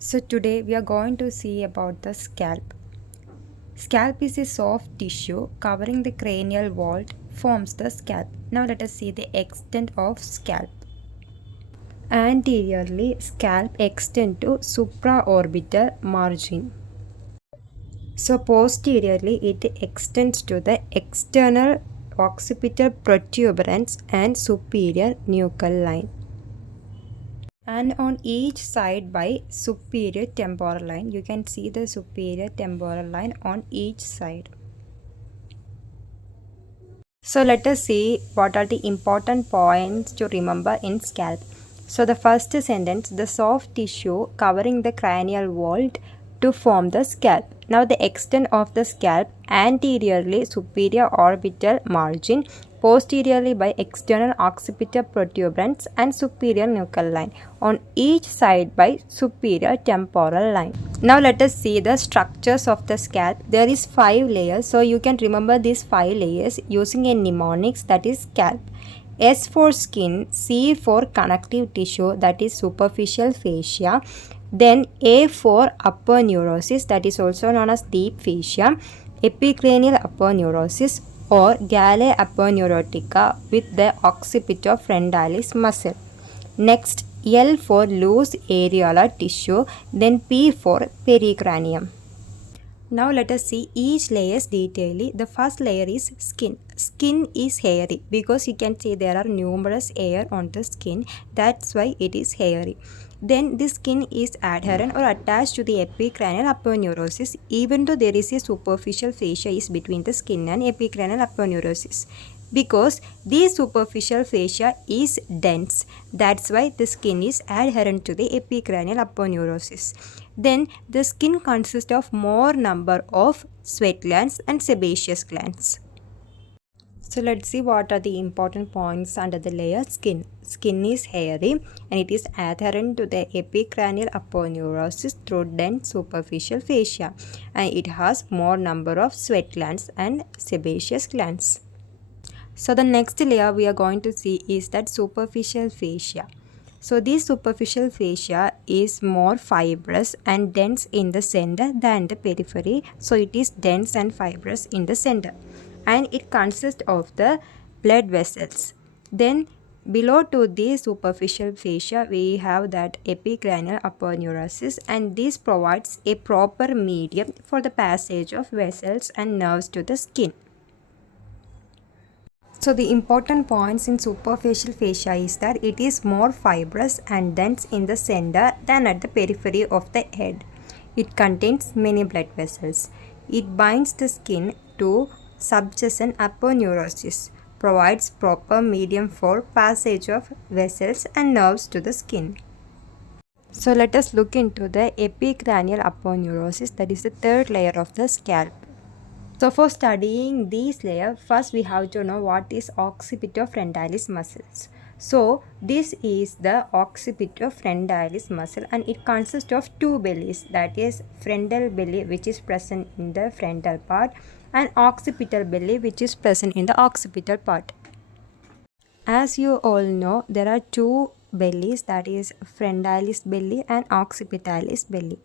So today we are going to see about the scalp. Scalp is a soft tissue covering the cranial vault forms the scalp. Now let us see the extent of scalp. Anteriorly, scalp extends to supraorbital margin. So posteriorly, it extends to the external occipital protuberance and superior nuchal line. And on each side by superior temporal line, you can see the superior temporal line on each side. So let us see what are the important points to remember in scalp. So the first sentence, the soft tissue covering the cranial vault to form the scalp. Now the extent of the scalp anteriorly superior orbital margin, posteriorly by external occipital protuberance and superior nuchal line, on each side by superior temporal line. Now let us see the structures of the scalp. There is 5 layers, so you can remember these 5 layers using a mnemonics, that is scalp. S for skin, C for connective tissue, that is superficial fascia, then A for upper neurosis, that is also known as deep fascia, epicranial upper neurosis or gallae aponeurotica with the occipitofrontalis muscle. Next, L for loose areolar tissue, then P for pericranium. Now let us see each layers detailedly. The first layer is skin. Skin is hairy because you can see there are numerous hair on the skin. That's why it is hairy. Then the skin is adherent or attached to the epicranial aponeurosis, even though there is a superficial fascia is between the skin and epicranial aponeurosis, because the superficial fascia is dense. That's why the skin is adherent to the epicranial aponeurosis. Then the skin consists of more number of sweat glands and sebaceous glands. So let's see what are the important points under the layer skin. Skin is hairy and it is adherent to the epicranial aponeurosis through dense superficial fascia, and it has more number of sweat glands and sebaceous glands. So the next layer we are going to see is that superficial fascia. So this superficial fascia is more fibrous and dense in the center than the periphery. So it is dense and fibrous in the center, and it consists of the blood vessels. Then below to the superficial fascia we have that epicranial aponeurosis, and this provides a proper medium for the passage of vessels and nerves to the skin. So the important points in superficial fascia is that it is more fibrous and dense in the center than at the periphery of the head. It contains many blood vessels. It binds the skin to subjacent aponeurosis, provides proper medium for passage of vessels and nerves to the skin. So let us look into the epicranial aponeurosis, that is the third layer of the scalp. So for studying these layers, first we have to know what is occipitofrontalis muscles. So this is the occipitofrontalis muscle, and it consists of two bellies, that is frontal belly, which is present in the frontal part, and occipital belly, which is present in the occipital part. As you all know, there are two bellies, that is frontalis belly and occipitalis belly.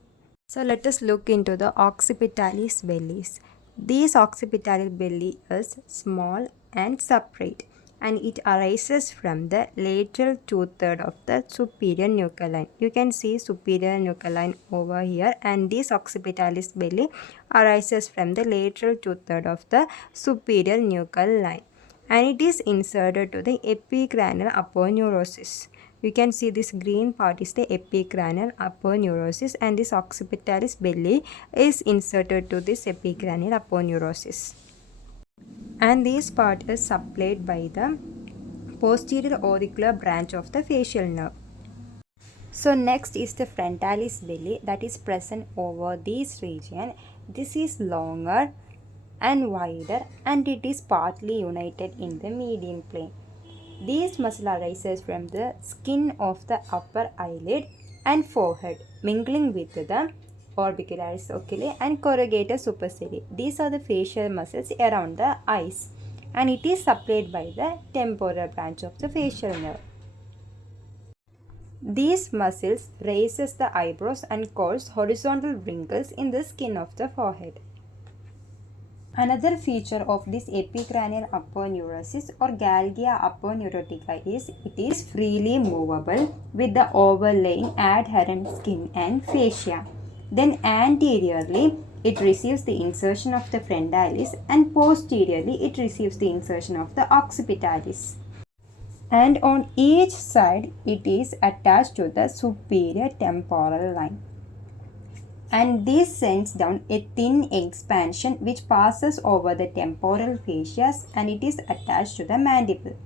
So let us look into the occipitalis bellies. This occipital belly is small and separate, and it arises from the lateral two-third of the superior nuchal line. You can see superior nuchal line over here, and this occipitalis belly arises from the lateral two-third of the superior nuchal line, and it is inserted to the epicranial aponeurosis. You can see this green part is the epicranial aponeurosis, and this occipitalis belly is inserted to this epicranial aponeurosis. And this part is supplied by the posterior auricular branch of the facial nerve. So next is the frontalis belly, that is present over this region. This is longer and wider, and it is partly united in the median plane. This muscle arises from the skin of the upper eyelid and forehead, mingling with the orbicularis oculi and corrugator supercilii. These are the facial muscles around the eyes, and it is supplied by the temporal branch of the facial nerve. These muscles raises the eyebrows and cause horizontal wrinkles in the skin of the forehead. Another feature of this epicranial aponeurosis or Galgia aponeurotica is it is freely movable with the overlaying adherent skin and fascia. Then anteriorly it receives the insertion of the frontalis and posteriorly it receives the insertion of the occipitalis. And on each side it is attached to the superior temporal line. And this sends down a thin expansion which passes over the temporal fascias and it is attached to the mandible.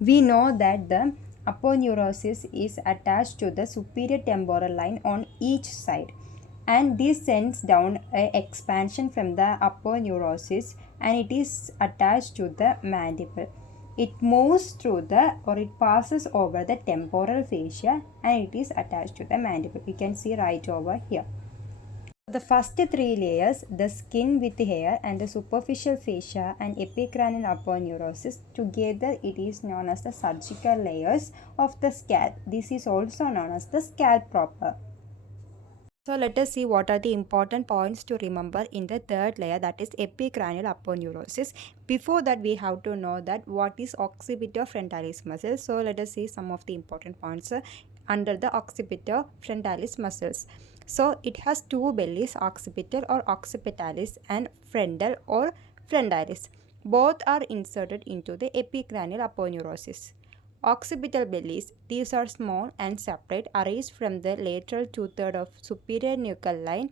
We know that the aponeurosis is attached to the superior temporal line on each side, and this sends down an expansion from the aponeurosis and it is attached to the mandible. It moves through the or it passes over the temporal fascia and it is attached to the mandible. You can see right over here. The first three layers, the skin with hair and the superficial fascia and epicranial aponeurosis, together it is known as the surgical layers of the scalp. This is also known as the scalp proper. So let us see what are the important points to remember in the third layer, that is epicranial aponeurosis. Before that we have to know that what is occipitofrontalis muscle. So let us see some of the important points under the occipitofrontalis muscles. So it has two bellies, occipital or occipitalis and frontal or frontalis. Both are inserted into the epicranial aponeurosis. Occipital bellies, these are small and separate, arise from the lateral two-thirds of superior nuchal line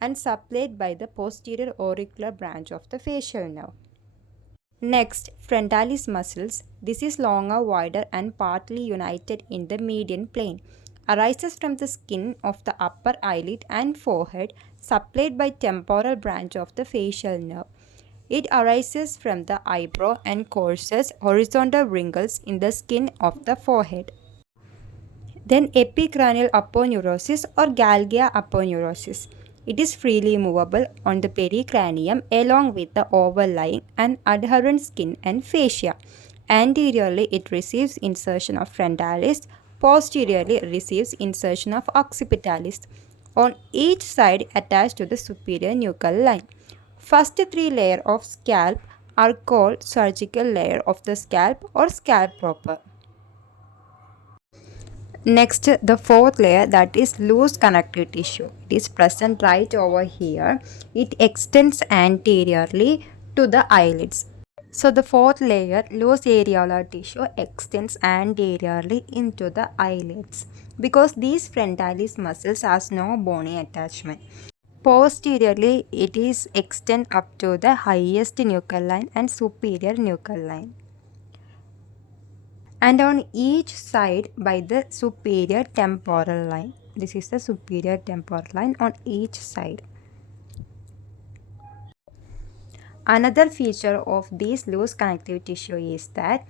and supplied by the posterior auricular branch of the facial nerve. Next, frontalis muscles. This is longer, wider and partly united in the median plane. Arises from the skin of the upper eyelid and forehead, supplied by temporal branch of the facial nerve. It arises from the eyebrow and causes horizontal wrinkles in the skin of the forehead. Then epicranial aponeurosis or Galgia aponeurosis. It is freely movable on the pericranium along with the overlying and adherent skin and fascia. Anteriorly, it receives insertion of frontalis. Posteriorly, it receives insertion of occipitalis. On each side attached to the superior nuchal line. First three layers of scalp are called surgical layer of the scalp or scalp proper. Next, the fourth layer, that is loose connective tissue. It is present right over here. It extends anteriorly to the eyelids. So the fourth layer, loose areolar tissue, extends anteriorly into the eyelids because these frontalis muscles has no bony attachment. Posteriorly, it is extend up to the highest nuchal line and superior nuchal line, and on each side by the superior temporal line. This is the superior temporal line on each side. Another feature of this loose connective tissue is that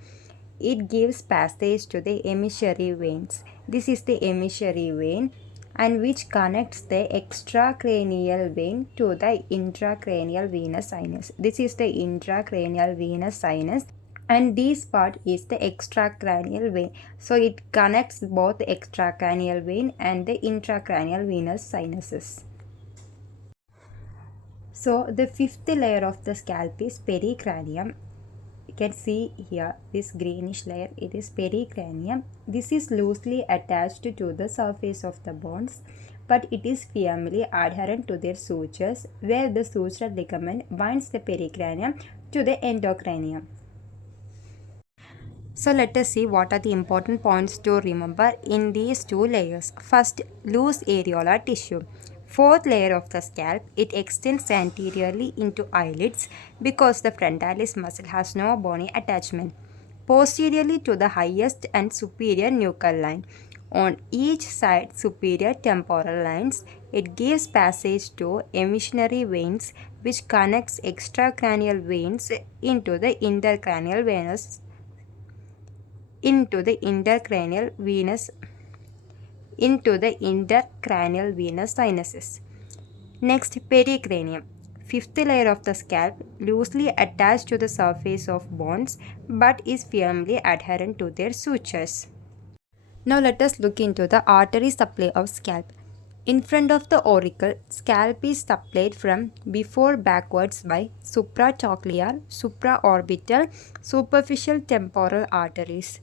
it gives passage to the emissary veins. This is the emissary vein and which connects the extracranial vein to the intracranial venous sinus. This is the intracranial venous sinus and this part is the extracranial vein. So it connects both the extracranial vein and the intracranial venous sinuses. So the fifth layer of the scalp is pericranium. You can see here this greenish layer, it is pericranium. This is loosely attached to the surface of the bones, but it is firmly adherent to their sutures, where the sutural ligament binds the pericranium to the endocranium. So let us see what are the important points to remember in these two layers. First, loose areolar tissue. Fourth layer of the scalp, it extends anteriorly into eyelids because the frontalis muscle has no bony attachment. Posteriorly to the highest and superior nuchal line. On each side superior temporal lines, it gives passage to emissionary veins which connects extracranial veins into the intercranial venous sinuses. Next, pericranium. Fifth layer of the scalp, loosely attached to the surface of bones but is firmly adherent to their sutures. Now let us look into the artery supply of scalp. In front of the auricle, scalp is supplied from before backwards by supracochlear, supraorbital, superficial temporal arteries.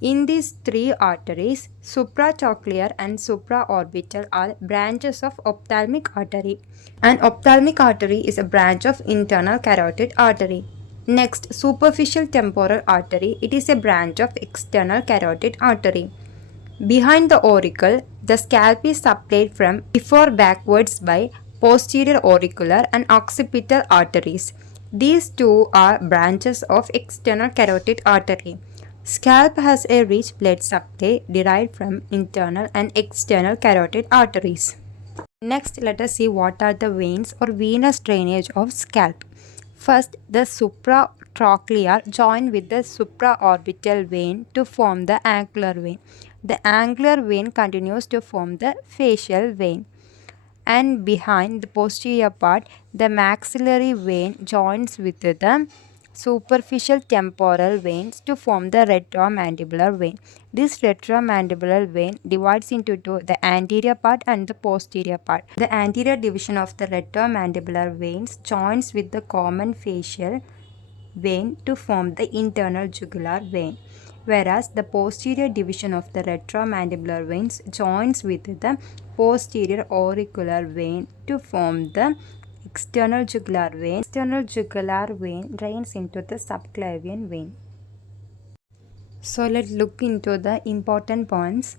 In these three arteries, supracochlear and supraorbital are branches of ophthalmic artery. An ophthalmic artery is a branch of internal carotid artery. Next, superficial temporal artery. It is a branch of external carotid artery. Behind the auricle, the scalp is supplied from before backwards by posterior auricular and occipital arteries. These two are branches of external carotid artery. Scalp has a rich blood supply derived from internal and external carotid arteries. Next, let us see what are the veins or venous drainage of scalp. First, the supratrochlear join with the supraorbital vein to form the angular vein. The angular vein continues to form the facial vein. And behind the posterior part, the maxillary vein joins with the superficial temporal veins to form the retromandibular vein. This retromandibular vein divides into two, the anterior part and the posterior part. The anterior division of the retromandibular veins joins with the common facial vein to form the internal jugular vein, whereas the posterior division of the retromandibular veins joins with the posterior auricular vein to form the external jugular vein. External jugular vein drains into the subclavian vein. So let's look into the important points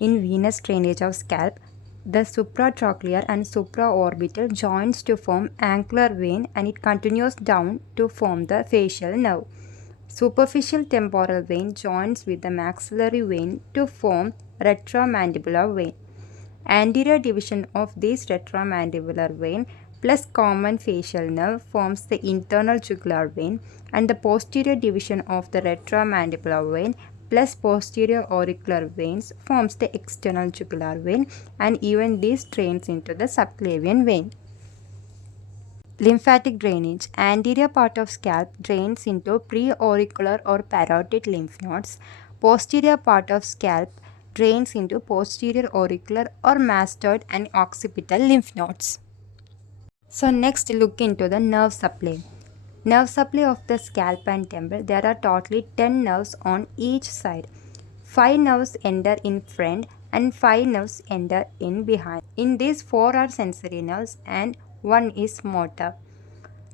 in venous drainage of scalp. The supratrochlear and supraorbital joins to form angular vein and it continues down to form the facial nerve. Superficial temporal vein joins with the maxillary vein to form retromandibular vein. Anterior division of this retromandibular vein plus common facial nerve forms the internal jugular vein, and the posterior division of the retromandibular vein plus posterior auricular veins forms the external jugular vein, and even this drains into the subclavian vein. Lymphatic drainage. Anterior part of scalp drains into preauricular or parotid lymph nodes. Posterior part of scalp drains into posterior auricular or mastoid and occipital lymph nodes. So next look into the nerve supply. Nerve supply of the scalp and temple. There are totally 10 nerves on each side. 5 nerves enter in front and 5 nerves enter in behind. In these 4 are sensory nerves and 1 is motor.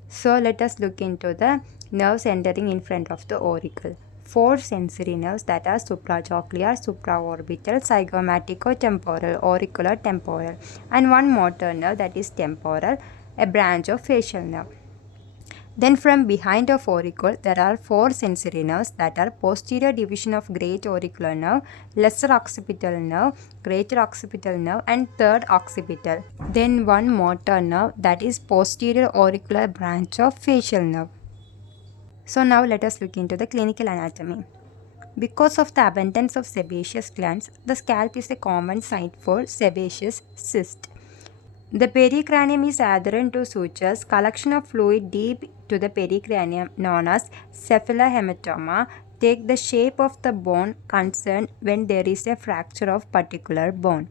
So let us look into the nerves entering in front of the auricle. 4 sensory nerves, that are supracochlear, supraorbital, zygomatico-temporal, auricular temporal, and 1 motor nerve, that is temporal, a branch of facial nerve. Then from behind of auricle, there are 4 sensory nerves, that are posterior division of great auricular nerve, lesser occipital nerve, greater occipital nerve, and third occipital. Then 1 motor nerve, that is posterior auricular branch of facial nerve. So now let us look into the clinical anatomy. Because of the abundance of sebaceous glands, the scalp is a common site for sebaceous cyst. The pericranium is adherent to sutures. Collection of fluid deep to the pericranium, known as cephalohematoma, take the shape of the bone concerned when there is a fracture of particular bone.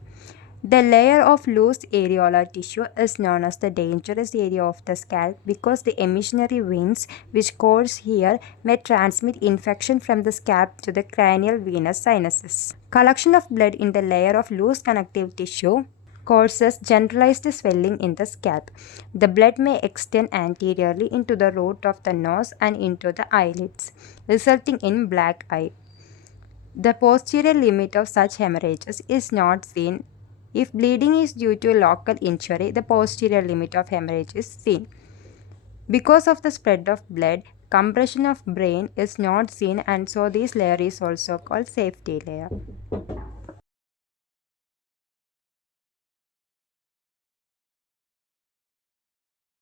The layer of loose areolar tissue is known as the dangerous area of the scalp because the emissionary veins which course here may transmit infection from the scalp to the cranial venous sinuses. Collection of blood in the layer of loose connective tissue causes generalized swelling in the scalp. The blood may extend anteriorly into the root of the nose and into the eyelids, resulting in black eye. The posterior limit of such hemorrhages is not seen. If bleeding is due to local injury, the posterior limit of hemorrhage is seen. Because of the spread of blood, compression of brain is not seen, and so this layer is also called safety layer.